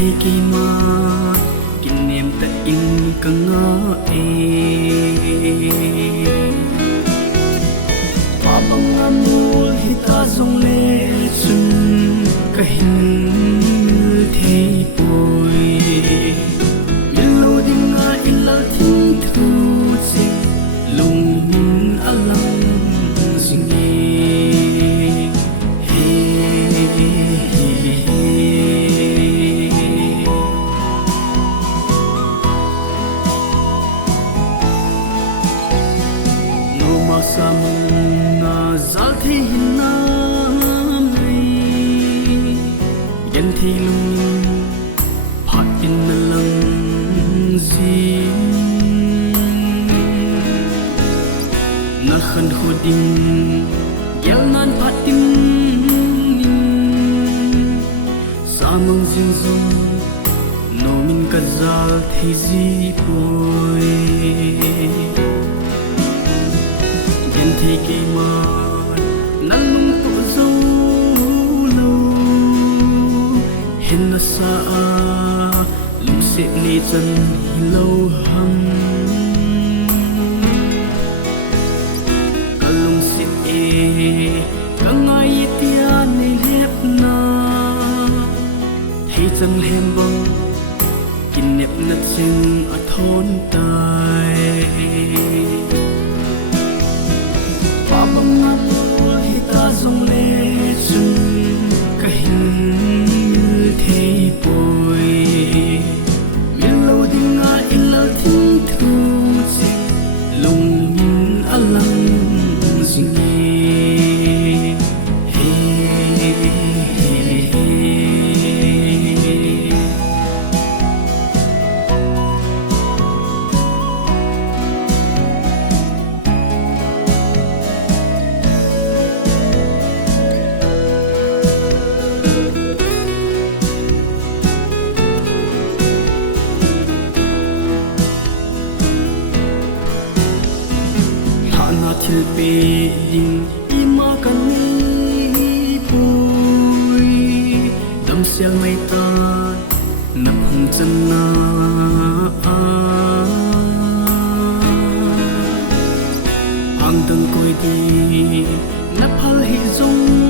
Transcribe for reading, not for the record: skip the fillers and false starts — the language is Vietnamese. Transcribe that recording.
thấy kỳ mà kỷ niệm ta in cả ngõ pa bang amul hita zong le chun ka hin thei poi yellow dinga ilal thing thu chi lung min alang zingi samna zal thi na mai gen thi lung phat in lang zi na khan khudin yal nan phatim samang jing zum no min ka zal thi zi poi thì kỳ mà nắng tu dâu lâu hình xa lúc sẽ đi chân lâu hầm cả lung xịt cả ngày tia này lép na thấy chân hem bông kinh niệm nát sinh ở thôn tai bang amul hita zong le chun ka hin thei poi yellow dinga ilal thing thu chi lung min alang zingi thil pe ding ima kan ni pui dam sial mai ta na phung chan na ang dang koi di na phal hi zong